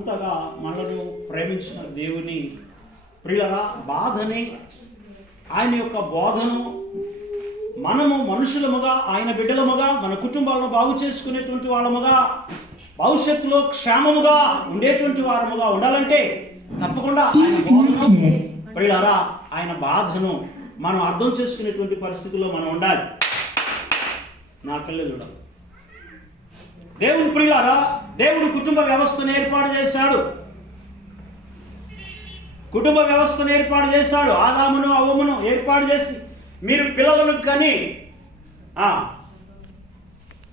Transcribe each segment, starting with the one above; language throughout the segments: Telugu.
అంతగా మనను ప్రేమించిన దేవుని ప్రియులరా, బాధని, ఆయన యొక్క బోధను మనము మనుషులముగా, ఆయన బిడ్డలముగా, మన కుటుంబాలను బాగు చేసుకునేటువంటి వాళ్ళముగా, భవిష్యత్తులో క్షేమముగా ఉండేటువంటి వారముగా ఉండాలంటే తప్పకుండా ఆయన బోధను ప్రియులరా, ఆయన బాధను మనం అర్థం చేసుకునేటువంటి పరిస్థితుల్లో మనం ఉండాలి. నా కళ్ళు చూడాలి. దేవుని ప్రియులారా, దేవుడు కుటుంబ వ్యవస్థను ఏర్పాటు చేశాడు. కుటుంబ వ్యవస్థను ఏర్పాటు చేశాడు. ఆదామును అవ్వమును ఏర్పాటు చేసి మీరు పిల్లలను కని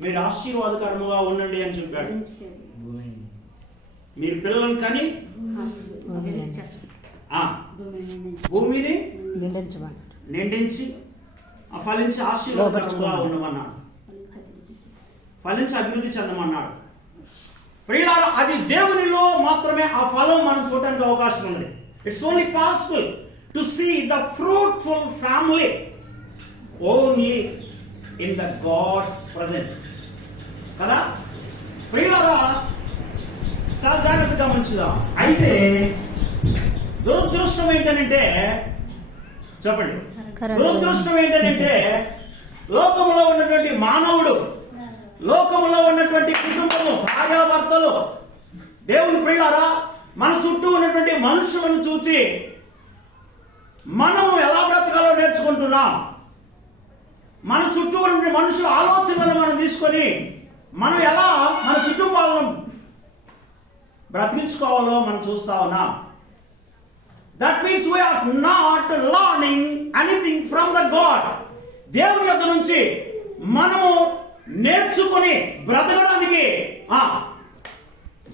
మీరు ఆశీర్వాదకరముగా ఉండండి అని చెప్పాడు. మీరు పిల్లలను కని భూమిని నిండించి ఫలించి ఆశీర్వాదకరంగా ఉండమన్నాడు. ఫలించి అభివృద్ధి చెందమన్నాడు. ప్రియులారా, అది దేవునిలో మాత్రమే ఆ ఫలం మనం చూడడానికి అవకాశం ఉంది. It's only possible to see the fruitful family only in the God's presence కదా. ప్రియులారా, చాలా జాగ్రత్తగా మంచిదా. అయితే దురదృష్టం ఏంటంటే, చెప్పండి, దురదృష్టం ఏంటంటే లోకములో ఉన్నటువంటి మానవుడు, లోకములో ఉన్నటువంటి కుటుంబము, భార్యాభర్తలు, దేవుని ప్రియులారా, మన చుట్టూ ఉన్నటువంటి మనుషులను చూసి మనము ఎలా బ్రతకాలో నేర్చుకుంటున్నాం. మన చుట్టూ ఉన్నటువంటి మనుషుల ఆలోచనలను మనం తీసుకొని మనం ఎలా మన కుటుంబాలను బ్రతికించుకోవాలో మనం చూస్తా ఉన్నాం. That means we are not learning anything from the God. దేవుని యొద్ద నుంచి మనము నేర్చుకుని బ్రతకడానికి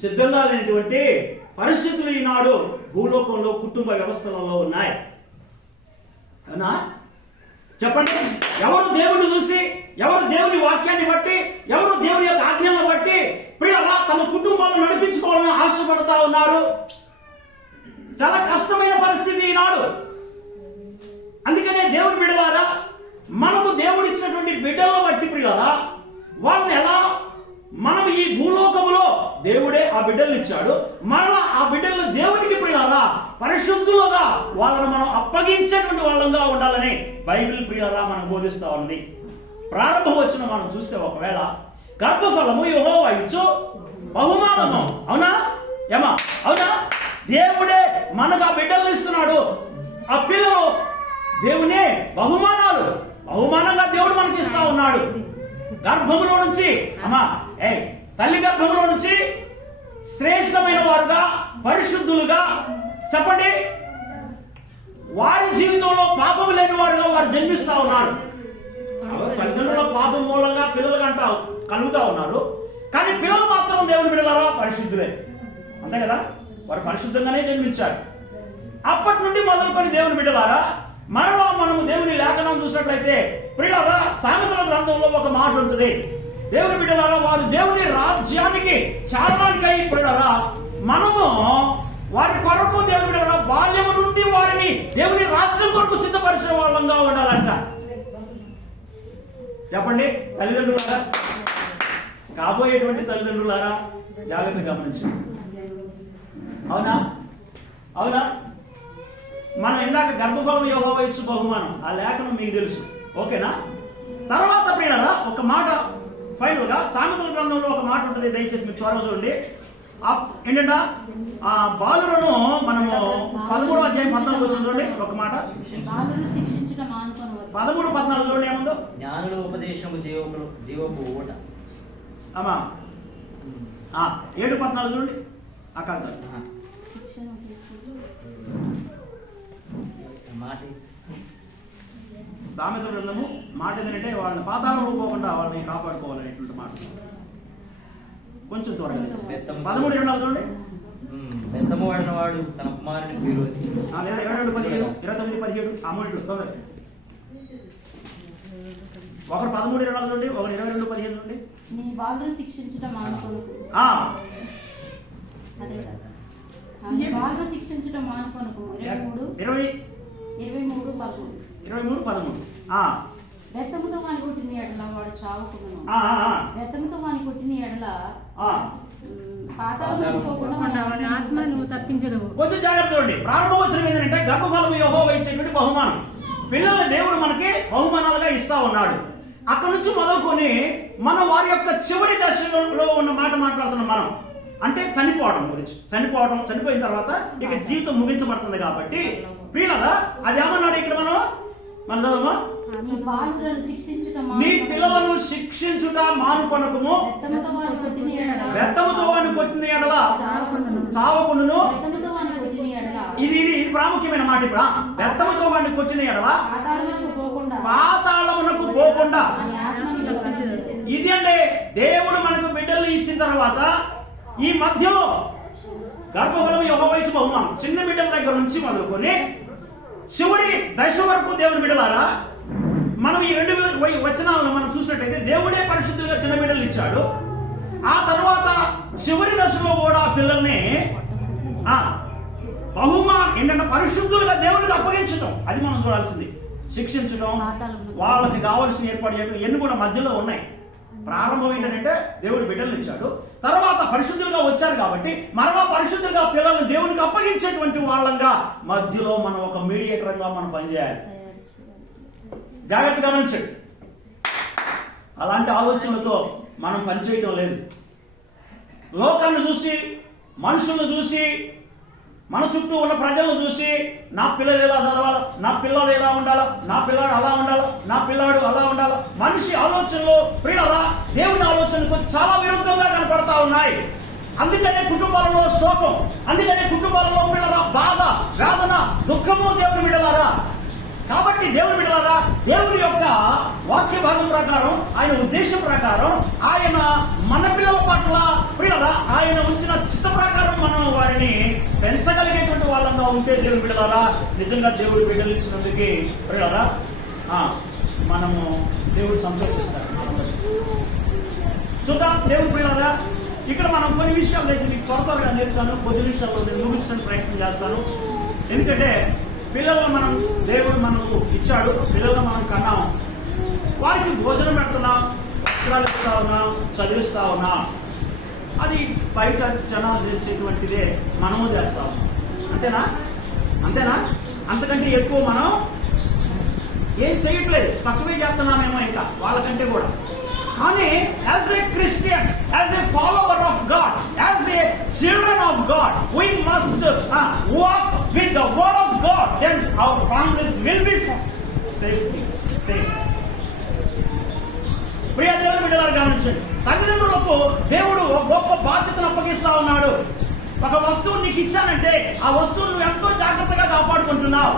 సిద్ధంగా లేనటువంటి పరిస్థితులు ఈనాడు భూలోకంలో కుటుంబ వ్యవస్థలలో ఉన్నాయి. అవునా? చెప్పండి, ఎవరు దేవుని చూసి, ఎవరు దేవుని వాక్యాన్ని బట్టి, ఎవరు దేవుని యొక్క ఆజ్ఞలను బట్టి ప్రియులారా తమ కుటుంబాలను నడిపించుకోవాలని ఆశపడతా ఉన్నారు. చాలా కష్టమైన పరిస్థితి ఈనాడు. అందుకనే దేవుని బిడ్డలారా, మనకు దేవుడు ఇచ్చినటువంటి బిడ్డలను బట్టి ప్రియులారా, వాళ్ళని ఎలా మనం ఈ భూలోకములో దేవుడే ఆ బిడ్డలను ఇచ్చాడు, మరలా ఆ బిడ్డలను దేవునికి ప్రియులారా పరిశుద్ధులుగా వాళ్ళను మనం అప్పగించేటువంటి వాళ్ళంగా ఉండాలని బైబిల్ ప్రియులారా మనం బోధిస్తా ఉంది. ప్రారంభ వచనం మనం చూస్తే ఒకవేళ గర్భఫలము యెహోవా ఇచ్చు బహుమానము. అవునా ఏమా? అవునా? దేవుడే మనకు ఆ బిడ్డలను ఇస్తున్నాడు. ఆ పిల్లలు దేవునే బహుమానాలు, బహుమానంగా దేవుడు మనకి ఇస్తా ఉన్నాడు. గర్భములో నుంచి తల్లి గర్భములో నుంచి శ్రేష్టమైన వారుగా, పరిశుద్ధులుగా, చెప్పండి, వారి జీవితంలో పాపం లేని వారుగా వారు జన్మిస్తా ఉన్నారు. తల్లిదండ్రుల పాపం మూలంగా పిల్లలు కలుగుతా ఉన్నారు. కానీ పిల్లలు మాత్రం దేవుని బిడ్డలారా పరిశుద్ధులే, అంతే కదా. వారు పరిశుద్ధంగానే జన్మించారు. అప్పటి నుండి మొదలుకొని దేవుని బిడ్డలారా మనలో మనము దేవుని లేఖనం చూసినట్లయితే ప్రియులారా సామెతల గ్రంథంలో ఒక మాట ఉంటుంది. దేవుని బిడ్డలారా వారు దేవుని రాజ్యానికి చేరడానికై ప్రియులారా మనము వారి కొరకు దేవుని బిడ్డలారా బాల్యము నుండి వారిని దేవుని రాజ్యం కొరకు సిద్ధపరిచిన వాళ్ళంగా ఉండాలంట. చెప్పండి తల్లిదండ్రులారా, కాబోయేటువంటి తల్లిదండ్రులారా జాగ్రత్తగా గమనించండి. అవునా? అవునా? మనం ఇందాక గర్భఫలం యెహోవా ఇచ్చు బహుమానం, ఆ లేఖనం మీకు తెలుసు. ఓకేనా? తర్వాత ప్రియులారా ఒక మాట ఫైనల్ గా సామెతల గ్రంథంలో ఒక మాట ఉంటుంది, దయచేసి మీరు త్వరగా చూడండి. ఏంటంటే ఆ బాలులను మనము 13వ అధ్యాయం 14 వచ్చిన చూడండి ఒక మాట. 13-14 చూడండి ఏముందో. జ్ఞానుల ఉపదేశము జీవపు ఊట. అమ్మా 7-14 చూడండి. అక్కడ సామెతల గ్రంథము మాట ఏంటంటే వాళ్ళని పాతాళంలో పోకుండా వాళ్ళని కాపాడుకోవాలనేటువంటి మాట. కొంచెం త్వరగా 13-14 చూడండి. బెత్తము వాడిన వాడు తన కుమారుని 22-17 29-17 ఆ మూడు తొందర. ఒకరు 13-24 చూడండి, ఒకరు 22-15 చూడండి. నీ బాలుని శిక్షించడం మానుకొనుకు. బాలుని శిక్షించడం మానుకొనుకు. 23-13 బెత్తముతో వాని కొట్టిన ఎడల వాడు చావుకును. బెత్తముతో వాని కొట్టిన ఎడల పాతాళంలో పోకుండా వాని ఆత్మ నువ్వు తప్పించదవు. కొంచెం జాగ్రత్త చూడండి. ప్రారంభ వచనం ఏంటంటే గర్భఫలము యెహోవా ఇచ్చేటువంటి బహుమానం. పిల్లల్ని దేవుడు మనకి బహుమానాలుగా ఇస్తా ఉన్నాడు. అక్కడ నుంచి మొదలుకొని మనం వారి యొక్క చివరి దశలో ఉన్న మాట మాట్లాడుతున్నాం మనం. అంటే చనిపోవడం గురించి. చనిపోయిన తర్వాత ఇక జీవితం ముగించబడుతుంది కాబట్టి పిల్లలా అది ఏమన్నాడు ఇక్కడ మన చదవమా? నీ బాలులను శిక్షించుట నీ పిల్లలను శిక్షించుట మానుకొనకుము, రక్తముతో వాని కొట్టిన ఎడల రక్తముతో వాని కొట్టిన ఎడల చావకుండును. రక్తముతో వాని కొట్టిన ఎడల ఇది ప్రాముఖ్యమైన మాట. ఇప్పుడు రక్తముతో వాడిని కొట్టిన ఎడల పాతాళమునకు పోకుండా. వాని ఆత్మని తప్పించదు. ఇది అంటే దేవుడు మనకు బిడ్డల్ని ఇచ్చిన తర్వాత ఈ మధ్యలో గర్భఫలం యెహోవా ఇచ్చు బహుమానం. చిన్న బిడ్డల దగ్గర నుంచి మొదలుకొని చివరి దశ వరకు దేవుని బిడ్డలారా, మనం ఈ 2 వచనాలను మనం చూసినట్టయితే దేవుడే పరిశుద్ధులుగా చిన్న బిడ్డలు ఇచ్చాడు. ఆ తర్వాత చివరి దశలో కూడా పిల్లల్ని ఏంటంటే పరిశుద్ధులుగా దేవుడికి అప్పగించడం. అది మనం చూడాల్సింది. శిక్షించడం, వాళ్ళకి కావాల్సిన ఏర్పాటు చేయడం, ఇవన్నీ కూడా మధ్యలో ఉన్నాయి. ప్రారంభం ఏంటంటే దేవుడు బిడ్డలు ఇచ్చాడు. తర్వాత పరిశుద్ధులుగా వచ్చారు కాబట్టి మరలా పరిశుద్ధులుగా పిల్లల్ని దేవునికి అప్పగించేటువంటి వాళ్ళంగా మధ్యలో మనం ఒక మీడియేటర్గా మనం పనిచేయాలి. జాగ్రత్తగా గమనించండి. అలాంటి ఆలోచనలతో మనం పనిచేయటం లేదు. లోకాన్ని చూసి, మనుషులను చూసి, మన చుట్టూ ఉన్న ప్రజలను చూసి నా పిల్లలు ఎలా చదవాలి, నా పిల్లలు ఎలా ఉండాలా, నా పిల్లాడు అలా ఉండాలా, నా పిల్లాడు అలా ఉండాలా. మనిషి ఆలోచనలు ప్రియులారా దేవుని ఆలోచనకు చాలా విరుద్ధంగా కనపడతా ఉన్నాయి. అందుకనే కుటుంబాలలో శోకం, అందుకనే కుటుంబాలలో పిల్లల బాధ, వేదన, దుఃఖము దేవుని బిడ్డలారా. కాబట్టి దేవుని బిడ్డలారా, దేవుని యొక్క వాక్య భాగం ప్రకారం, ఆయన ఉద్దేశం ప్రకారం, ఆయన మన పిల్లల పట్ల పిల్లల ఆయన ఉంచిన చిత్త ప్రకారం మనం వారిని పెంచగలిగేటువంటి వాళ్ళంగా ఉంటే దేవుని బిడ్డలారా, నిజంగా దేవుడు బిడ్డలు ఇచ్చినందుకు పిల్లలారా మనము దేవుడు సంతోషిస్తాడు. చూద్దాం దేవుని బిడ్డలారా, ఇక్కడ మనం కొన్ని విషయాలు తెచ్చి మీకు త్వరగా నేర్పుతాను. కొద్ది విషయాల్లో నేను ముగించడానికి ప్రయత్నం చేస్తాను. ఎందుకంటే పిల్లలను దేవుడు మనకు ఇచ్చాడు, పిల్లలను మనం కన్నాము, వారికి భోజనం పెడుతున్నాం, వస్త్రాలు ఇస్తా ఉన్నాం, చదివిస్తా ఉన్నాం. అది బయట జనాలు చేసేటువంటిదే మనము చేస్తాం. అంతేనా? అంతకంటే ఎక్కువ మనం ఏం చేయట్లేదు, తక్కువే చేస్తున్నామేమో ఇంకా వాళ్ళకంటే కూడా. కానీ as a Christian, as a follower of God, as a children of God, we must walk with the word of God, then our families will be safe. ప్రియ దేవుని బిడ్డలారా గమనించండి. తల్లిదండ్రులకు దేవుడు గొప్ప బాధ్యతను అప్పగిస్తా ఉన్నాడు. ఒక వస్తువు నీకు ఇచ్చానంటే ఆ వస్తువును నువ్వు ఎంతో జాగ్రత్తగా కాపాడుకుంటున్నావు.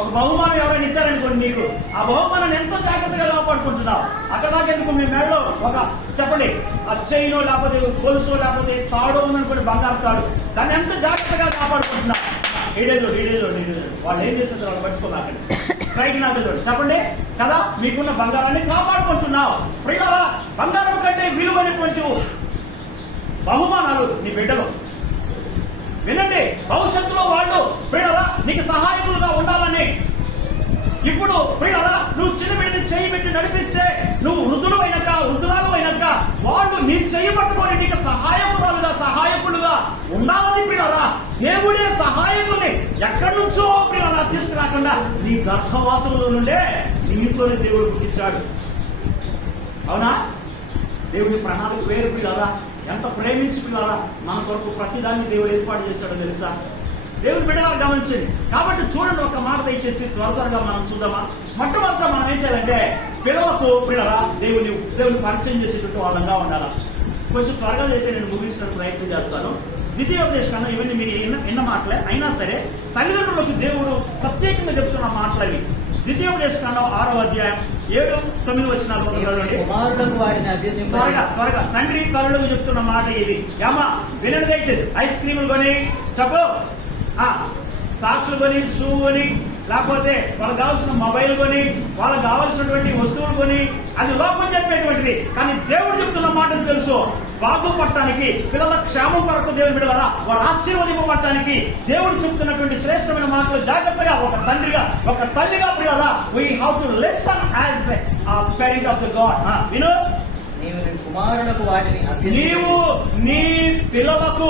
ఒక బహుమానం ఎవరైనా ఇచ్చారనుకోండి నీకు, ఆ బహుమానాన్ని ఎంతో జాగ్రత్తగా కాపాడుకుంటున్నావు. అక్కడ దాకెందుకు మీ మెడలో ఒక చెప్పండి ఆ చైనో లేకపోతే గొలుసో లేకపోతే తాడో ఉందనుకోండి, బంగారు తాడు, దాన్ని ఎంత జాగ్రత్తగా కాపాడుకుంటున్నావు. డీడేజో వాళ్ళు ఏం చేస్తారు, వాళ్ళు పట్టుకోమాకండి. స్ట్రైట్ నాకు చూడండి, చెప్పండి కదా, మీకున్న బంగారాన్ని కాపాడుకుంటున్నావు. ప్రియులారా, బంగారం కంటే విలువైనటువంటి బహుమానాలు నీ బిడ్డలు. వినండి, భవిష్యత్తులో వాళ్ళు ప్రియులారా నీకు సహాయకులుగా ఉండాలని. ఇప్పుడు ప్రియులారా నువ్వు చిన్న బిడ్డని చేయి పెట్టి నడిపిస్తే, నువ్వు వృద్ధురాలు అయినాక వాళ్ళు నీ చేయి పట్టుకొని నీకు సహాయకులుగా ఉండాలని ప్రియులారా దేవుడే సహాయకుని ఎక్కడి నుంచో ప్రియులారా తీసుకురాకుండా నీ గర్భవాసంలో నుండే నీతోనే దేవుడు పుట్టించాడు. అవునా? దేవుడి ప్రణాళిక వేరు ప్రియులారా. ఎంత ప్రేమించి పిల్లలా మన కొరకు ప్రతిదాన్ని దేవుడు ఏర్పాటు చేశాడో తెలుసా? దేవుని బిడ్డలా గమనించండి. కాబట్టి చూడండి, ఒక మాట దయచేసి త్వరగా మనం చూద్దామా. మొట్టమొదట మనం ఏం చేయాలంటే పిల్లలకు పిల్లలా దేవుని పరిచయం చేసేటట్టు వాళ్ళంగా ఉండాలా. కొంచెం త్వరగా అయితే నేను ముగించడానికి ప్రయత్నం చేస్తాను. ద్వితీయోపదేశకాండం ఇవన్నీ మీరు ఎన్న మాటలే అయినా సరే తల్లిదండ్రులకు దేవుడు ప్రత్యేకంగా చెప్తున్న మాటలవి. ద్వితీయోపదేశకాండం 6వ అధ్యాయం 7-9 వచనాలు త్వరగా తండ్రి తల్లులకు చెప్తున్న మాట ఇది. ఏమా వినండి దయచేసి. ఐస్ క్రీములు కొని చెప్పు, సాక్షులు కొని, షూ కొని, లేకపోతే వాళ్ళకి కావాల్సిన మొబైల్ కొని, వాళ్ళకి కావాల్సినటువంటి వస్తువులు కొని, అది లోపం చెప్పేటువంటిది. కానీ దేవుడు చెప్తున్న మాటలు తెలుసు. బాగుపడటానికి, పిల్లల క్షేమం కొరకు దేవుని బిడ్డలారా వారు ఆశీర్వదింపబడటానికి దేవుడు చెప్తున్నటువంటి శ్రేష్టమైన మాటలు జాగ్రత్తగా ఒక తండ్రిగా, ఒక తల్లిగా పిల్లలారా we have to listen as a parent of the God. విను, నీవు నీ కుమారులకు వాటిని నీవు నీ పిల్లలకు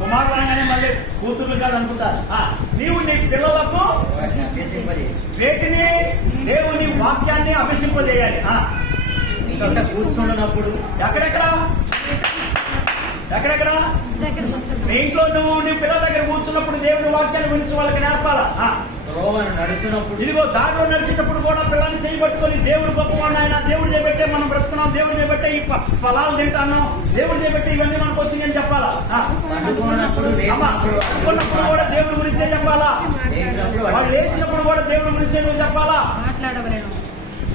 కుమారులు అనగానే మళ్ళీ కూతుర్లు కాదు అనుకుంటారు. నీవు నీ పిల్లలకు వాటిని అభ్యసింపజేసి వేటిని దేవుని వాక్యాన్ని అభ్యసింపజేయాలి. నీ చోట కూర్చుంటున్నప్పుడు ఎక్కడెక్కడ ఎక్కడెక్కడ మీ ఇంట్లో నువ్వు నీ పిల్లల దగ్గర కూర్చున్నప్పుడు దేవుని వాక్యాన్ని గురించి వాళ్ళకి నేర్పాలా. త్రోవను నడుస్తున్నప్పుడు ఇదిగో దారిలో నడిచేటప్పుడు కూడా పిల్లల్ని చేయబట్టుకొని దేవుడు గొప్పవాడు ఆయన, దేవుడు చేపట్టే మనం బ్రతుకున్నాం, దేవుడు చేపట్టే ఈ ఫలాలు తింటాను, దేవుడు చేపట్టే ఇవన్నీ మనకు వచ్చి నేను చెప్పాలా. పండుకున్నప్పుడు అనుకున్నప్పుడు కూడా దేవుడి గురించే చెప్పాలా. వాళ్ళు లేచినప్పుడు కూడా దేవుడి గురించే నువ్వు చెప్పాలా. మాట్లాడవలేను.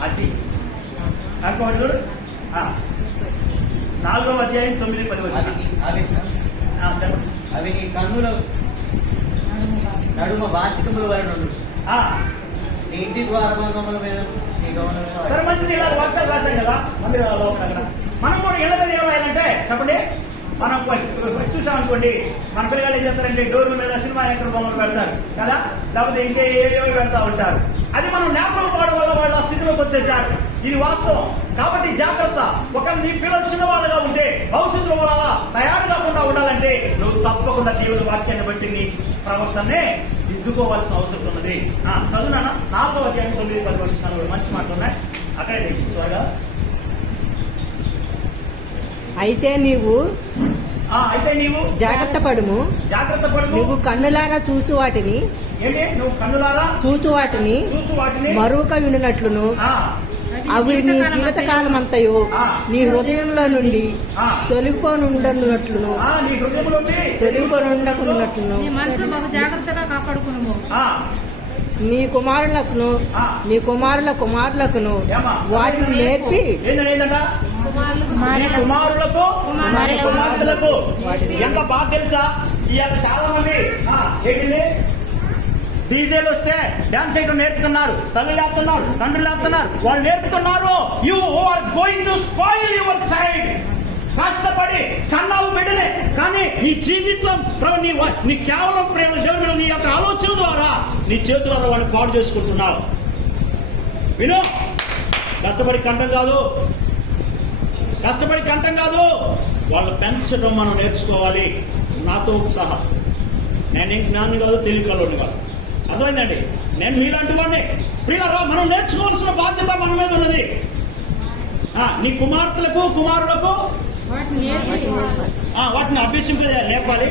అది అనుకోండి చూడు. 4వ అధ్యాయం 9-10 అవి చెప్పండి. అవి నీ కన్నుల నడుమ బాసికముల వలె నుండు. నీ ఇంటి ద్వారబంధముల మీద నీ గమనం సరే మంచిది. ఇలా వాక్యాలు రాశాం కదా మందిరాలలో అక్కడ మనం కూడా ఇళ్ళ మీద ఏం రాయాలంటే చెప్పండి. మనం చూసామనుకోండి, మన పిల్లలు ఏం చేస్తారంటే డోర్ల మీద సినిమా యాక్టర్ బొమ్మలు పెడతారు కదా, లేకపోతే ఇంకే ఏవేవో పెడతా ఉంటారు. అది మనం జ్ఞాపకం పోవడం వల్ల వాళ్ళు ఆ స్థితిలోకి వచ్చేసారు. ఇది వాస్తవం. కాబట్టి జాగ్రత్త. ఒక నీ పిల్లలు చిన్నవాళ్ళుగా ఉంటే భవిష్యత్తులో వాళ్ళ తయారు కాకుండా ఉండాలంటే నువ్వు తప్పకుండా దేవుని వాక్యాన్ని బట్టి నీ ప్రవర్తనే దిద్దుకోవాల్సిన అవసరం ఉన్నది. చదువునా 4వ అధ్యాయం 9-10 మంచి మాటలు ఉన్నాయి అక్కడే తెచ్చిస్తాగా. అయితే నీవు జాగ్రత్త పడుము. నువ్వు కన్నులారా చూచు వాటిని ఏంటి నువ్వు కన్నులారా చూచు వాటిని మరొక వినునట్లును అవి నీ జీవిత కాలం అంతయు నీ హృదయంలో నుండి తొలగిపోనుండనున్నట్లును నీ హృదయంలో తొలగిపోనుండకున్నట్లును నీ మనసు బహు జాగ్రత్తగా కాపాడుకును. నీ కుమారులకును నీ కుమారుల కుమారులకును వాటిని నేర్పి నీ కుమారులకు నీ కుమార్తెలకు. ఎంత బాగా తెలుసా, ఇవాళ చాలా మంది ఏంటి డీజేలు వస్తే డాన్స్ చేయడం నేర్పుతున్నారు, తల్లి లేస్తున్నారు, తండ్రులు లేస్తున్నారు, వాళ్ళు నేర్పుతున్నారు. You are going to spoil your child. కష్టపడి కన్నావు బిడ్డలే, కానీ నీ జీవితం నీ కేవలం ప్రేమ దేవుడు నీ యొక్క ఆలోచన ద్వారా నీ చేతులలో వాడిని పాడు చేసుకుంటున్నావు. విను, కష్టపడి కంఠం కాదు, వాళ్ళు పెంచడం మనం నేర్చుకోవాలి. నాతో సహా. నేను జ్ఞాని కాదు, తెలియకలోని కాదు. అర్థమైందండి? నేను మీలాంటి వాడిని. ప్రియులారా, మనం నేర్చుకోవాల్సిన బాధ్యత మన మీద ఉన్నది. నీ కుమార్తెలకు కుమారులకు వాటిని నేర్పాలి.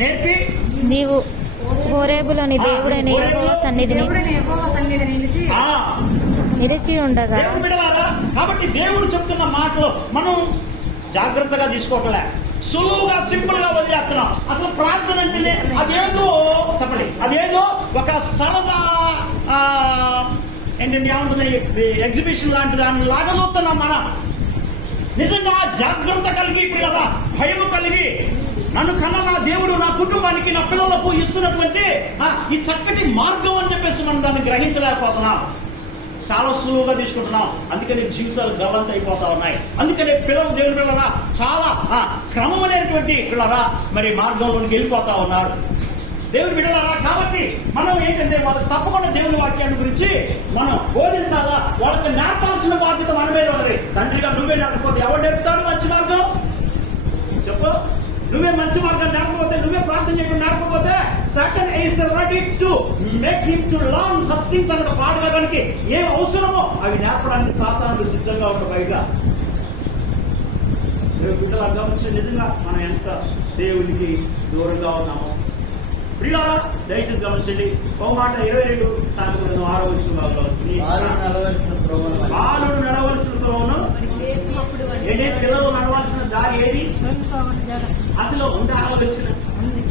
నేర్పి నీవు హోరేబులోని దేవుడైన యెహోవా సన్నిధిని నిలిచి ఉండగా. కాబట్టి దేవుడు చెప్తున్న మాటలు మనం జాగ్రత్తగా తీసుకోవట్లే, సులువుగా సింపుల్ గా వదిలేస్తున్నాం. అసలు ప్రార్థన అంటేనే అదేదో చెప్పండి, అదేదో ఒక సరదా ఏంటంటే ఏమంటుంది, ఎగ్జిబిషన్ లాంటి దాన్ని లాగా చూస్తున్నాం మనం. నిజంగా జాగ్రత్త కలిగి కదా, భయం కలిగి నన్ను కన్నా నా దేవుడు నా కుటుంబానికి నా పిల్లలకు ఇస్తున్నటువంటి ఈ చక్కటి మార్గం అని చెప్పేసి మనం దాన్ని గ్రహించలేకపోతున్నాం. చాలా సులువుగా తీసుకుంటున్నాం. అందుకని జీవితాలు గవంత అయిపోతా ఉన్నాయి. అందుకనే పిల్లలు దేవుని పిల్లరా చాలా క్రమమైనటువంటి పిల్లరా మరి మార్గంలోనికి వెళ్ళిపోతా ఉన్నారు దేవుని బిడ్డలారా. కాబట్టి మనం ఏంటంటే వాళ్ళకి తప్పకుండా దేవుని వాక్యాన్ని గురించి మనం బోధించాలా, వాళ్ళకి నేర్పాల్సిన బాధ్యత మన మీద ఉన్నది. తండ్రిగా నువ్వే నేర్పకపోతే ఎవరు నేర్పుతాడు మంచి మార్గం? చెప్పు. నువ్వే మంచి మార్గం నేర్పకపోతే, నువ్వే ప్రార్థన చేయడం నేర్పకపోతే, Satan is ready to make him to learn such things అన్న పాడడానికి ఏం అవసరమో అవి నేర్పడానికి సాతానుడు సిద్ధంగా ఉన్న పైగా బిడ్డలు గమనించి నిజంగా మనం ఎంత దేవునికి దూరంగా ఉన్నామో. ప్రియులారా, దయచేసి గమనించండి. ఒక మాట 22 సాయంత్రం 6వ వచనంలో బాలుడు నడవలసిన త్రోవను ఏంటి, పిల్లలు నడవాల్సిన దారి ఏది? అసలు ఉండాల్సిన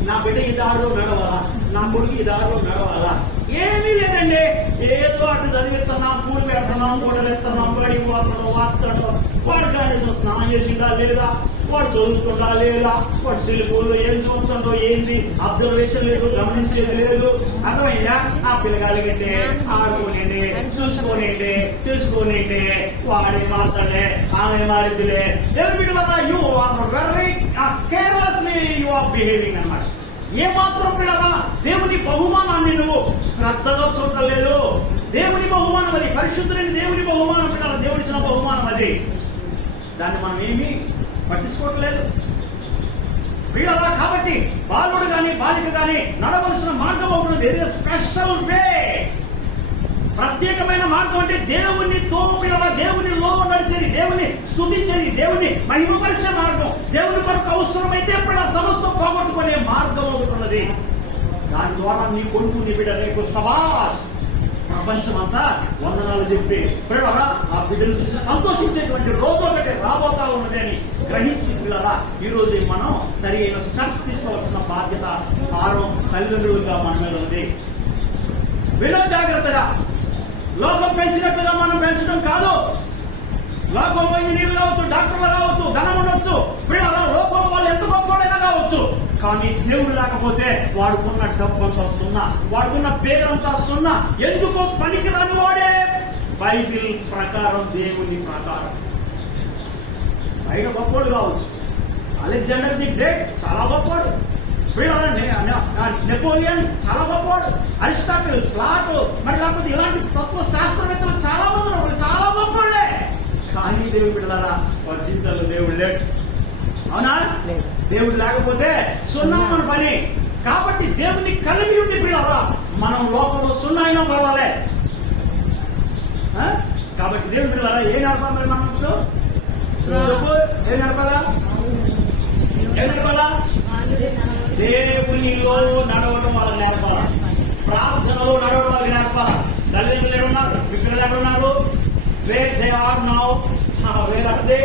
నా బిడ్డ ఈ దారిలో నడవాలా, నా కొడుకు ఈ దారిలో నడవాలా? ఏమీ లేదండి. ఏదో అటు చదివిస్తున్నాం, పూడి పెడుతున్నాం, కూడలు ఎత్తున్నాం, బడికి పోతున్నాం, వాడుతున్నాం. వాడు కనీసం స్నానం చేసిందా లేదా, వాడు చదువుతుందా లేదా, వాడు సిలుపుల్లో ఏం చూస్తుందో ఏంది అబ్జర్వేషన్ లేదు, గమనించేది లేదు. అర్థమైందా? ఆ పిల్లగాలిగంటే ఆడుకోనండి, చూసుకోనండి, వాడి మాట్లాడే ఆమె మారిద్దిలే. You are very carelessly you are behaving అన్నమాట. ఏమాత్రం పిల్లగా దేవుని బహుమానాన్ని నువ్వు శ్రద్ధగా చూడలేదు. దేవుని బహుమానం అది, పరిశుద్ధుని దేవుని బహుమానం పిల్లల, దేవుడిచ్చిన బహుమానం అది. దాన్ని మనం ఏమీ పట్టించుకోవట్లేదు. వీళ్ళలా కాబట్టి బాలుడు కానీ బాలిక కానీ నడవలసిన మార్గం ఉంటుంది. స్పెషల్ వే, ప్రత్యేకమైన మార్గం అంటే దేవుని తోపిడవ, దేవునిలో నడిచేది, దేవుని స్తుతించేది, దేవుని మహిమపరిచే మార్గం, దేవుని కొరకు అవసరమైతే ఇప్పుడు సమస్తం పోగొట్టుకునే మార్గం ఒకటి ఉన్నది. దాని ద్వారా నీ కొడుకు నీ బిడ్డ రేపు సబాష్ ప్రపంచం అంతా వందనాలు చెప్పి పిల్లరా ఆ బిడ్డలు చూసి సంతోషించేటువంటి రోజు ఒకటి రాబోతా ఉన్నది అని గ్రహించి పిల్లరా ఈ రోజు మనం సరి అయిన స్టెప్స్ తీసుకోవాల్సిన బాధ్యత భారం తల్లిదండ్రులుగా మన మీద ఉంది. వినో జాగ్రత్తగా. లోకం పెంచినట్లుగా మనం పెంచడం కాదు. లోకంలో ఇంజనీర్లు కావచ్చు, డాక్టర్లు కావచ్చు, ధనం ఉండొచ్చు, పిల్లల లోకం వాళ్ళు ఎంత గొప్పవాడైనా కావచ్చు. కానీ దేవుడు లేకపోతే వాడుకున్న డబ్బంతా సున్నా, వాడుకున్న పేరంతా సున్నా. ఎందుకో పనికిరాని వాడే. బైబిల్ ప్రకారం, దేవుని ప్రకారం బయట గొప్పవాడు కావచ్చు. అలెగ్జాండర్ ది గ్రేట్ చాలా గొప్పవాడు, నెపోలియన్ చాలా గొప్పవాడు, అరిస్టాటిల్, ప్లాటో, మరి లేకపోతే ఇలాంటి తత్వ శాస్త్రవేత్తలు చాలా మంది ఉన్నారు, చాలా గొప్పవాళ్ళే. కానీ దేవుడు బిడ్డలారా వారి జీవితంలో దేవుడు లేడు. అవునా? దేవుడు లేకపోతే సున్నా మన పని. కాబట్టి దేవుని కలిగి ఉండి బిడ్డలారా మనం లోకంలో సున్నా అయినా పర్వాలే. కాబట్టి దేవుడు బిడ్డలారా ఏం నడపాలి? మనం ఏం నడపాలా? దేవునిలో నడవడం వాళ్ళకి నేర్పాలా, ప్రార్థనలో నడవడం వాళ్ళకి నేర్పాలా. తల్లిదండ్రులు ఏమన్నారు? పిల్లలు ఎక్కడున్నారు? Where they are now, where are they?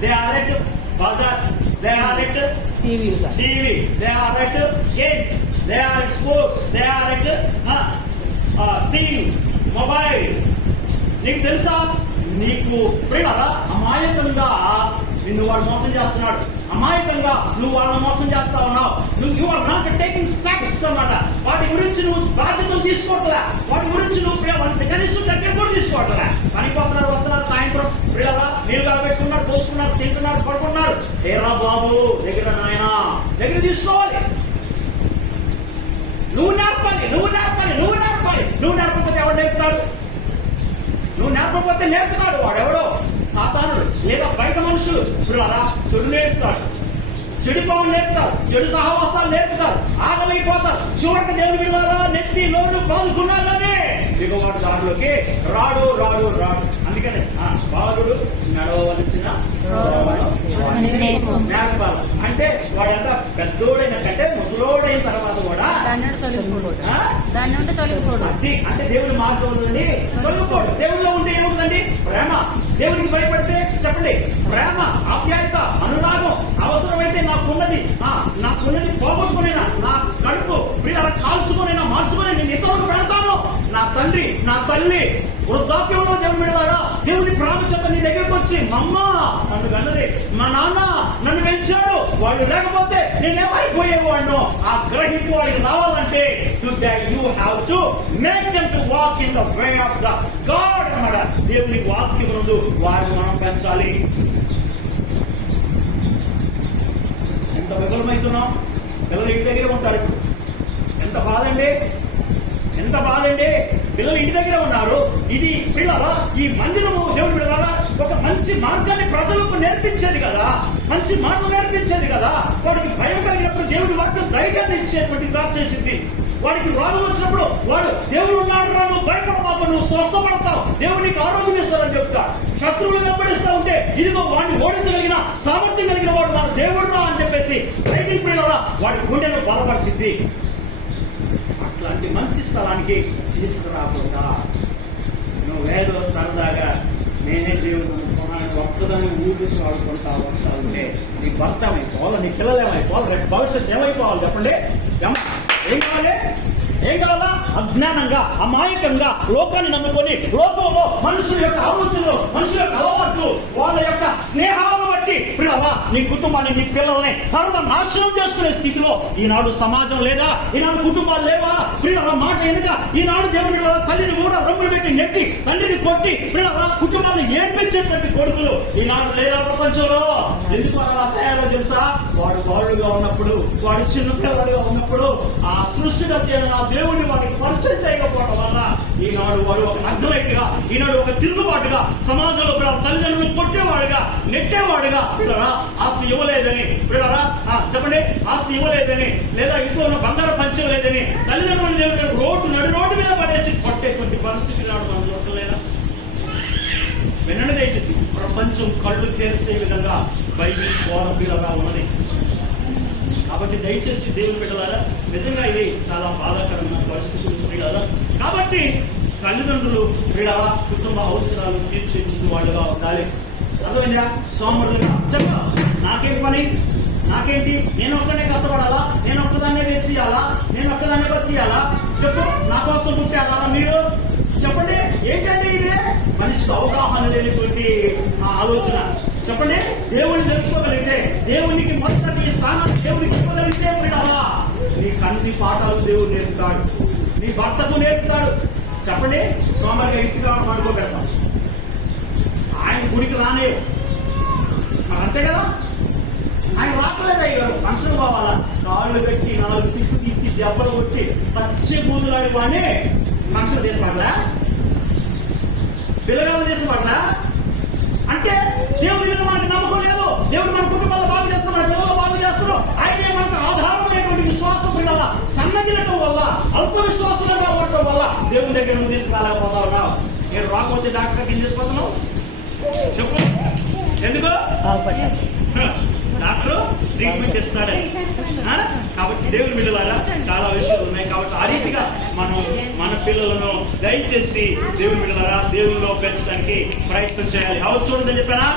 They are at bazaars, they are at TV, they are at games, they are at sports, they are at singing, mobile. నీకు తెలుసా? నీకు ప్రియులారా అమాయకంగా నిన్ను వాడు మోసం చేస్తున్నాడు. అమాయకంగా నువ్వు వాళ్ళని మోసం చేస్తా ఉన్నావు. You are not taking steps అన్నమాట. వాటి గురించి నువ్వు బాధ్యతలు తీసుకోవట్లే. వాటి గురించి నువ్వు కనీసం దగ్గర కూడా తీసుకోవట్లే. పనిపోతున్నారు, వస్తున్నారు, సాయంత్రం పిల్లల నీళ్ళుగా పెట్టుకున్నారు, పోసుకున్నారు, తింటున్నారు, పడుకున్నారు. ఏరా బాబు దగ్గర నాయన దగ్గర తీసుకోవాలి. నువ్వు నేర్పాలి, నువ్వు నేర్పాలి, నువ్వు నేర్పాలి. నువ్వు నేర్పకపోతే ఎవరు నేర్పుతాడు? నువ్వు నేర్పకపోతే నేర్పుతాడు వాడెవడో, సాతానుడు లేదా బయట మనుషులు. ఇప్పుడు అలా చెడు నేర్పుతాడు, చెడు పనులు నేర్పుతారు, చెడు సహవాసాలు నేర్పుతారు, ఆగమైపోతారు. చివరికి దేవుని విలువరా నెత్తి లోటు పాల్గొన్నాలని దిగుబాటు దారిలోకి రాడు రాడు రాడు. అందుకని బాలుడు నడవలసిన నేర్పాలి. అంటే వాడు ఎంత పెద్దోడైన కంటే ముసలోడైన తర్వాత కూడా అది అంటే దేవుడి మార్గం ఉందండి. తొలగిపోడు. దేవుడిలో ఉంటే ఏముందండి? ప్రేమ. దేవుడికి భయపడితే చెప్పండి ప్రేమ, ఆప్యాయత, అనురాగం. అవసరమైతే నాకున్నది పోగొట్టుకునేనా, నా కడుపు వీళ్ళ కాల్చుకునేనా, మార్చుకునే నేను ఇతరులకు పెడతాను. నా తండ్రి, నా తల్లి వృద్ధాప్యంలో దేవుడు పెడతారా? దేవుడి ప్రేమ చేత నీ దగ్గరకు వచ్చి మమ్మ నన్ను కన్నది, మా నాన్న నన్ను పెంచాడు, వాళ్ళు లేకపోతే నేనేమైపోయేవాడిను. ఆ గ్రహింపు వాడికి రావాలంటే you have to make them to walk in the way of the God అన్నమాట. దేవుని వాక్యం ముందు వారిని మనం పెంచాలి. ఎంత విఫలమవుతున్నాం? పిల్లలు ఇంటి దగ్గర ఉంటారు. ఎంత బాధండి, ఎంత బాధండి. పిల్లలు ఇంటి దగ్గర ఉన్నారు. ఇది పిల్లల ఈ మందిరము దేవుడు పిల్లల ఒక మంచి మార్గాన్ని ప్రజలకు నేర్పించేది కదా, మంచి మార్గం నేర్పించేది కదా. వాడికి భయం కలిగినప్పుడు దేవుడి వాక్యం ధైర్యాన్ని ఇచ్చేటువంటిదిగా చేసింది. వాడికి రోగం వచ్చినప్పుడు వాడు దేవుడు ఉన్నాడు రా, నువ్వు భయపడబాబు, నువ్వు స్వస్థపడతావు, దేవుడికి ఆరోగ్యం ఇస్తారని చెప్తాడు. శత్రువులు వెంబడిస్తూ ఉంటే ఇదిగో వాడిని ఓడించగలిగిన సామర్థ్యం కలిగిన వాడు మన దేవుడు రా అని చెప్పేసి బయటికి పిల్లల వాడి గుండెను బలపరిచింది. అట్లాంటి మంచి స్థలానికి తీసుకురాకుండా నువ్వేదో సరదాగా నేనే దేవుడు అనుకున్నాను ఒక్కదాన్ని ఊపిసి వాడుకుంటా వస్తా ఉంటే నీ భర్త ఏమైపోవాలి, నీ పిల్లలు ఏమైపోవాలి, రేపు భవిష్యత్తు ఏమైపోవాలి చెప్పండి. ఏం కావాలి? ఏం కావాలా? అజ్ఞానంగా, అమాయకంగా లోకాన్ని నమ్ముకొని లోకంలో మనుషుల యొక్క ఆలోచనలు, మనుషుల యొక్క అలవాట్లు, వాళ్ళ యొక్క స్నేహాలను బట్టి పిల్లవా నీ కుటుంబాన్ని, నీ పిల్లల్ని సర్వనాశనం చేసుకునే స్థితిలో ఈనాడు సమాజం లేదా, ఈనాడు కుటుంబాలు లేవా? పిల్లల మాట ఎనుక ఈనాడు దేవుడి తల్లిని కూడా రొమ్ములు పెట్టి నెట్టి, తండ్రిని కొట్టి పిల్లల కుటుంబాన్ని ఏడ్పించేటువంటి కొడుకులు ఈనాడు లేదా ప్రపంచంలో. ఎందుకు అలా తయారో తెలుసా? వాడు బాలుడుగా ఉన్నప్పుడు, వాడు చిన్న పిల్లలుగా ఉన్నప్పుడు ఆ సృష్టిగా దేవుని వాడికి పరిచయం చేయకపోవడం వల్ల ఈనాడు వాడు ఒక నక్సలైట్ గా, ఈనాడు ఒక తిరుగుబాటుగా సమాజంలో తల్లిదండ్రులు కొట్టేవాడుగా నెట్టేవాడుగా పిల్లరా ఆస్తి ఇవ్వలేదని పిల్లరా చెప్పండి ఆస్తి ఇవ్వలేదని లేదా ఇంట్లో ఉన్న బంగారం పంచలేదని తల్లిదండ్రులు దేవుడు రోడ్డు మీద పడేసి కొట్టేటువంటి పరిస్థితి నాడు మనం చూడలేదా? వినండి దయచేసి, ప్రపంచం కళ్ళు తెరిసే విధంగా బైబిల్ ద్వారా పిల్లగా ఉన్నది. కాబట్టి దయచేసి దేవుని బిడ్డలారా నిజంగా ఇది చాలా బాధాకరమైన పరిస్థితులు పిల్లలా. కాబట్టి తల్లిదండ్రులు పిల్లల కుటుంబ అవసరాలు తీర్చే వాళ్ళుగా ఉండాలి. అర్థమైందా? సోమరులుగా చెప్ప నాకేంటి పని, నాకేంటి, నేను ఒక్కనే కష్టపడాలా, నేను ఒక్కదాన్నే తెచ్చియాలా, నేను ఒక్కదాన్నే బతియాలా? చెప్పు, నా కోసం పుట్టారా మీరు? చెప్పండి, ఏంటంటే ఇదే మనిషికి అవగాహన లేనిటువంటి ఆలోచన. చెప్పండి, దేవుని తెలుసుకోగలిగితే, దేవునికి మొదటి స్థానం దేవునికి ఇవ్వగలిగితే పిల్లలా నీ కంటి పాఠాలు దేవుడు నేర్పుతాడు, నీ భర్తకు నేర్పుతాడు. చెప్పండి, సోమరిగా ఇంటిగా పడుకోబెడతాం, ఆయన గుడికి రానే అంతే కదా. ఆయన రాకలేదు అయ్యారు, మనుషులు కావాలా, కాళ్ళు కట్టి 4 తిప్పి దెబ్బలు కొట్టి సచ్చే బూదులాడి వాడిని మనుషులు తీసుకోవాలా, పిల్లగాళ్ళు తీసుకోవాలా? అంటే దేవుడి మీద మనకి నమ్మకం లేదు. దేవుడు మన కుటుంబాలు బాగు చేస్తున్నారు, పిల్లలు బాగు చేస్తున్నారు. ఆయనే మనకు ఆధారమైనటువంటి విశ్వాసం పిల్లల సన్నగిలటం వల్ల, అల్ప విశ్వాసులుగా ఉండటం వల్ల దేవుని దగ్గర నువ్వు తీసుకురాలేకపోతున్నావు. నేను రాకపోతే డాక్టర్కి ఏం తీసుకుపోతున్నావు చెప్పు? ఎందుకు? డాక్టర్ ట్రీట్మెంట్ ఇస్తున్నాడని. కాబట్టి దేవుని బిడ్డలారా చాలా విషయాలు ఉన్నాయి. కాబట్టి ఆ రీతిగా మనం మన పిల్లలను దయచేసి దేవుని బిడ్డలారా దేవునిలో పెంచడానికి ప్రయత్నం చేయాలి. అవి చూడదని చెప్పానా?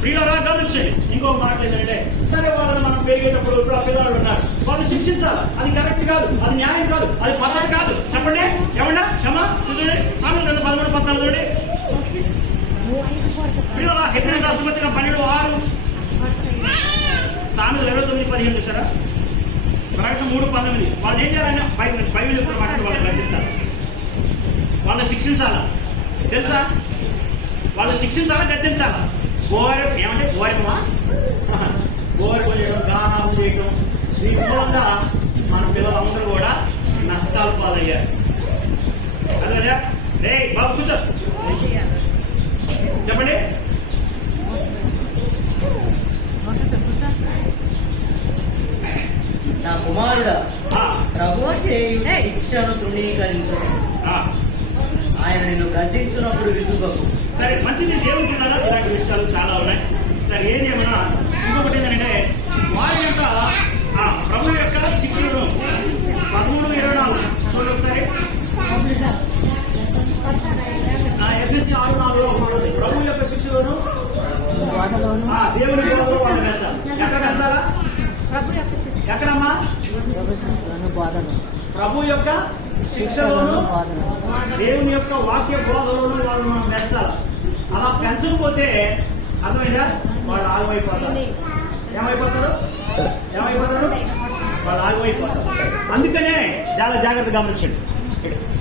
ప్రియులారా గమనించండి. ఇంకో మాట ఏంటంటే, సరే వాళ్ళని మనం పెరిగేటప్పుడు ఇప్పుడు ఆ పిల్లలు ఉన్నారు, వాళ్ళు శిక్షించాలి. అది కరెక్ట్ కాదు, అది న్యాయం కాదు, అది పద్ధతి కాదు. చెప్పండి ఏమన్నా క్షమా చూడండి. సామెతలు 13:14 చూడండి. పిల్లల హెబ్రీ రాష్ట్రం వచ్చిన 12:6, సామెతలు 29:15 చూసారా? ప్రకటన 3:19. వాళ్ళు ఏం చేయాలని బైబిల్ ఎప్పుడు మాట వాళ్ళు గ్రహించాలి, వాళ్ళని శిక్షించాలా తెలుసా? వాళ్ళు శిక్షించాలా గద్దించాలా? ఏమంటే గోరమా గోరమ చేయడం, గానం చేయడం, దీని మూలంగా మన పిల్లలందరూ కూడా నష్టాలు పాలయ్యారు. అదే రే బాబు కూర్చో చెప్పండి. నా కుమారుడా, ప్రభు శిక్షను తృణీకరించు, ఆయన నిన్ను గద్దించినప్పుడు విసుగకు. సరే మంచిది, దేవునికి ఇలాంటి విషయాలు చాలా ఉన్నాయి. సరే ఏదేమన్నా ఇంకొకటి ఏంటంటే వారి యొక్క ప్రభు యొక్క శిక్షణను 13:24 చూడండి ఒకసారి. ఎఫ్ఎస్సీ 6:4 ప్రభు యొక్క శిక్షణను దేవుని బోధలో వాళ్ళు పెంచాలి. ఎక్కడ పెంచాలా? ఎక్కడమ్మా? ప్రభు యొక్క శిక్షలోను దేవుని యొక్క వాక్య బోధలోను వాళ్ళు మనం పెంచాలి. అలా పెంచకపోతే అర్థమైందా? వాళ్ళు ఆగమైపోతారు. ఏమైపోతారు? వాళ్ళు ఆగమైపోతారు. అందుకనే చాలా జాగ్రత్త గమనించండి.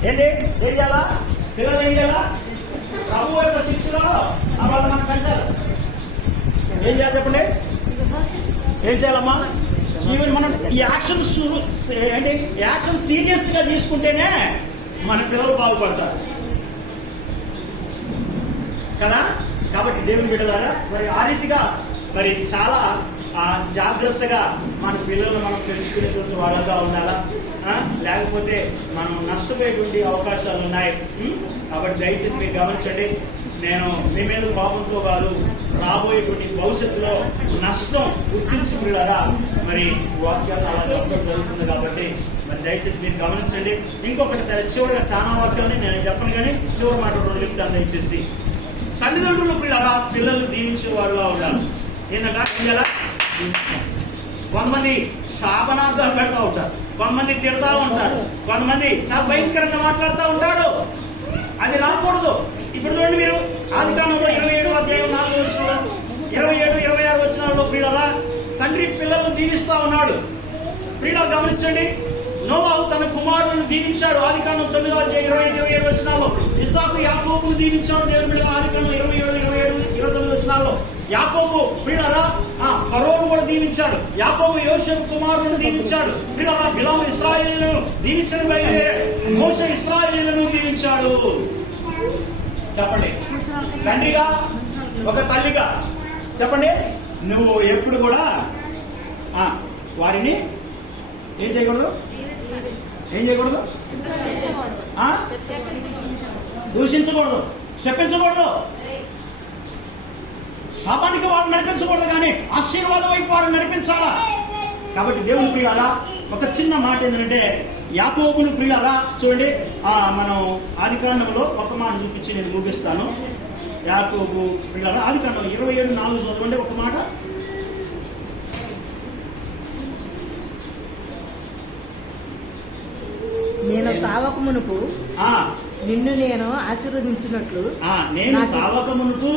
ఏంటి ఏం చేయాలా? పిల్లలు ఏం చేయాలా? ప్రభు యొక్క శిక్షలో వాళ్ళు మనం పెంచాలి. ఏం చేయాలి చెప్పండి? ఏం చేయాలమ్మా? ఈవెన్ మనం ఈ యాక్షన్ సీరియస్ గా తీసుకుంటేనే మన పిల్లలు బాగుపడతారు కదా. కాబట్టి దేవుని బిడ్డలారా మరి ఆ రీతిగా మరి చాలా జాగ్రత్తగా మన పిల్లలు మనం పెంచుకునేటువంటి వాళ్ళగా ఉండాలా, లేకపోతే మనం నష్టపోయేటువంటి అవకాశాలు ఉన్నాయి. కాబట్టి దయచేసి మీరు గమనించండి. నేను మీ మీద కోపంతో కాదు, రాబోయేటువంటి భవిష్యత్తులో నష్టం గుర్తించుకునేలాగా మరి వాక్యాలు అలా చెప్పడం జరుగుతుంది. కాబట్టి మరి దయచేసి మీరు గమనించండి. ఇంకొకటి సరే చివరిగా చాలా వాక్యాన్ని నేను చెప్పను, కానీ చివరి మాట 2 చెప్తాను. దయచేసి తల్లిదండ్రులు పిల్లలు దీవించే వారుగా ఉండాలి. ఏంటంటే కొంతమంది శాపనార్థాలు పెడతా ఉంటారు, కొంతమంది తిడతా ఉంటారు, కొంతమంది చాలా భయంకరంగా మాట్లాడుతూ ఉంటారు. అది రాకూడదు. ఇప్పుడు చూడండి, మీరు ఆదికాండంలో 27:4 27-26 వచనాల్లో ప్రియులారా తండ్రి పిల్లలను దీవిస్తా ఉన్నాడు. ప్రియులారా గమనించండి. నోవాహు తన కుమారులను దీవించాడు. ఆదికాండం 9:25-27 వచనాల్లో. ఇస్సాకు యాకోబును దీవించాడు. దేవుని బిడ్డలు ఆదికాండం 27-29 వచనాల్లో. యాకోబు ప్రియులారా ఫరోను కూడా దీవించాడు. యాకోబు యోసేపు కుమారులను దీవించాడు. ప్రియులారా బిలాము ఇశ్రాయేలును దీవించడం అయితే మోషే ఇశ్రాయేలును దీవించాడు. చెప్పండి. తండ్రిగా, ఒక తల్లిగా చెప్పండి. నువ్వు ఎప్పుడు కూడా వారిని ఏం చేయకూడదు, ఏం చేయకూడదు, దూషించకూడదు, చెప్పించకూడదు, శాపానికి వారు నడిపించకూడదు, కానీ ఆశీర్వాదం వైపు వారు నడిపించాలా. కాబట్టి దేవుని ప్రియులారా, ఒక చిన్న మాట ఏంటంటే యాకోబును ప్రియులారా చూడండి, మనం ఆదికాండంలో ఒక మాట చూపించి నేను ముగిస్తాను. యాకోబు ప్రియులారా ఆదికాండం 27:4 చదవండి ఒక మాట. నేను సావక మునుపు నిన్ను నేను ఆశీర్వదించినట్లు, నేను సావక మునుపు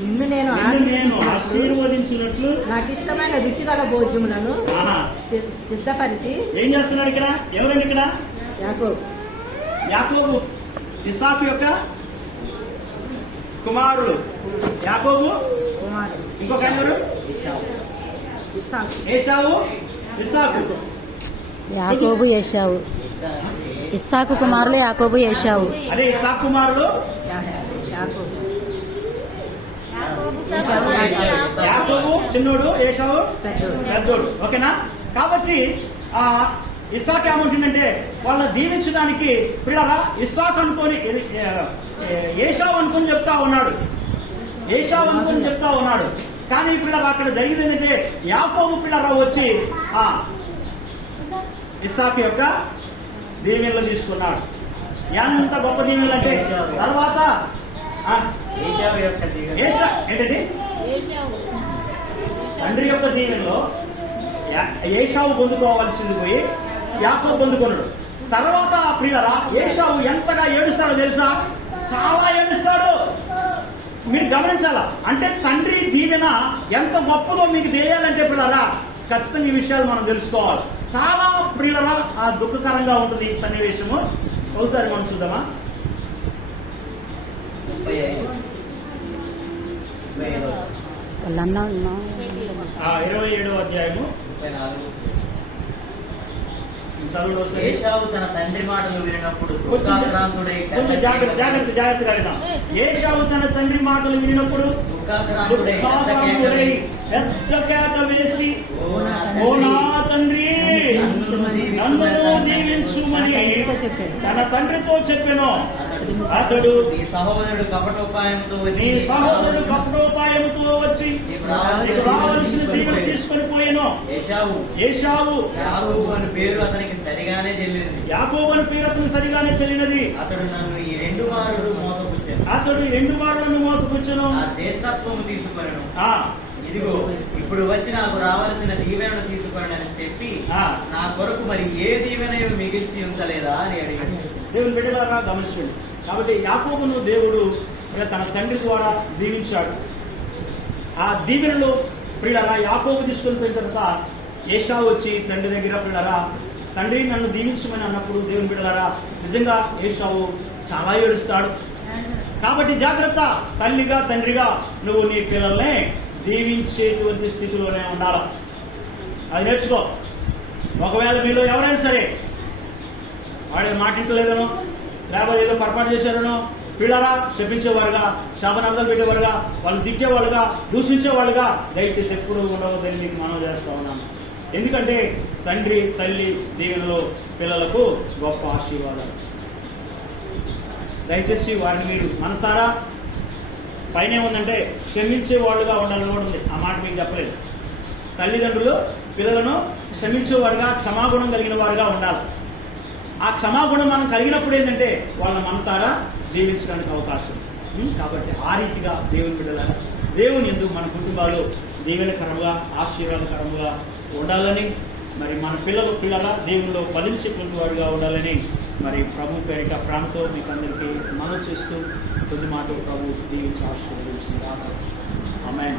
నిన్ను నేను ఆశీర్వదించినట్లు నాకు ఇష్టమైన రుచిగల భోజ్యములను సిద్ధపరిచి. ఏం చేస్తున్నాడు ఇక్కడ? ఎవరండి ఇక్కడ? యాకోబు. యాకోబు ఇస్సాకు యొక్క కుమారుడు. యాకోబు కుమారుడు. ఇంకొక ఎవరు? ఏశావు, ఇస్సాకు. యాకోబు ఏశావు. ఇస్సాకు కుమారులు యాకోబు ఏశావు. అదే ఇస్సాకు కుమారుడు యాకోబు. యాకోబు చిన్నోడు, ఏశావు పెద్దోడు. ఓకేనా? కాబట్టి ఇస్సాకు ఏమంటుందంటే వాళ్ళని దీవించడానికి పిల్లరా ఇస్సాకు అనుకొని ఏశావు అనుకొని చెప్తా ఉన్నాడు, ఏశావు అనుకొని చెప్తా ఉన్నాడు. కానీ పిల్లరా అక్కడ జరిగింది ఏంటంటే యాకోబు పిల్లరా వచ్చి ఇస్సాకు యొక్క దీవెనలు తీసుకున్నాడు. ఎంత గొప్ప దీవెనలు అంటే తర్వాత ఏంటండి తండ్రి యొక్క దీవెనలో ఏశావు పొందుకోవాల్సింది పోయి యాకోబు పొందుకున్నాడు. తర్వాత ప్రియులరా ఏశావు ఎంతగా ఏడుస్తాడో తెలుసా? చాలా ఏడుస్తాడు. మీరు గమనించాలా. అంటే తండ్రి దీవెన ఎంత గొప్పదో మీకు తెలియాలంటే ప్రియులరా ఖచ్చితంగా ఈ విషయాలు మనం తెలుసుకోవాలి. చాలా ప్రియులరా దుఃఖకరంగా ఉంటుంది ఈ సన్నివేశము. ఒకసారి మనం చూద్దామా? 27వ అధ్యాయము ఏశావు తన తండ్రి మాటలు వినినప్పుడు జాగ్రత్తగా విన్నాం. ఏశావు తన తండ్రి మాటలు వినినప్పుడు పెద్ద కేక వేసి, ఓ నా తండ్రి నన్ను దీవించుమని తన తండ్రితో చెప్పెను. అతడు నీ సహోదరుడు కపటోపాయంతో వచ్చి రావాల్సిన దీవెన తీసుకొని పోయాను. ఏశావు యాకోబు అని పేరు అతనికి సరిగానే చెల్లినది. యాకోబు అని పేరు అతనికి సరిగానే చెల్లినది. అతడు నన్ను ఈ 2 మారులు మోసపుచ్చాను. అతడు 2 మారులను మోసపుచ్చాను. ఆ జ్యేష్ఠత్వము తీసుకొనను. ఇదిగో ఇప్పుడు వచ్చి నాకు రావాల్సిన దీవెనను తీసుకొనని చెప్పి నా కొరకు మరి ఏ దీవెన మిగిల్చి ఉంచలేదా అని అడిగాడు. దేవుని బిడ్డలారా గమనించండి. కాబట్టి యాకోబును దేవుడు తన తండ్రి ద్వారా దీవించాడు. ఆ దీవెనలో ప్రియులారా యాకోబు తీసుకొని పోయిన తర్వాత ఏశావు వచ్చి తండ్రి దగ్గర ప్రియులారా తండ్రి నన్ను దీవించమని అన్నప్పుడు దేవుని బిడ్డలారా నిజంగా ఏశావు చాలా ఏడుస్తాడు. కాబట్టి జాగ్రత్త. తల్లిగా తండ్రిగా నువ్వు నీ పిల్లల్ని దీవించేటువంటి స్థితిలోనే ఉండాలి. అది నేర్చుకో. ఒకవేళ మీలో ఎవరైనా సరే వాడి మాటింటలేదనో లేకపోతే ఏదో పొరపాటు చేశారనో పిల్లరా శపించేవారుగా, శాపనార్థాలు పెట్టేవారుగా, వాళ్ళు తిట్టేవాళ్ళుగా, దూషించేవాళ్ళుగా దయచేసి ఎప్పుడు ఉండవద్దని మీకు మనం చేస్తా ఉన్నాను. ఎందుకంటే తండ్రి తల్లి దీవెనలో పిల్లలకు గొప్ప ఆశీర్వాదాలు. దయచేసి వారిని మీరు మనసారా పైన ఏముందంటే క్షమించే వాళ్ళుగా ఉండాలని కూడా ఉంది. ఆ మాట మీకు చెప్పలేదు. తల్లిదండ్రులు పిల్లలను క్షమించేవారుగా, క్షమాగుణం కలిగిన వారుగా ఉండాలి. ఆ క్షమాగుణం మనం కలిగినప్పుడు ఏంటంటే వాళ్ళ మనసారా దీవించడానికి అవకాశం. కాబట్టి ఆ రీతిగా దేవుని బిడ్డలాగా దేవుని యందు మన కుటుంబాలు దీవెనకరంగా ఆశీర్వాదకరంగా ఉండాలని, మరి మన పిల్లల దేవునిలో ఫలించేటువంటి వారుగా ఉండాలని మరి ప్రభు పేరిట ప్రాంతం మీకు అందరికీ మనవి చేస్తూ కొద్ది మాట ప్రభు దీవించి ఆశీర్వదించిన ఆమెన్.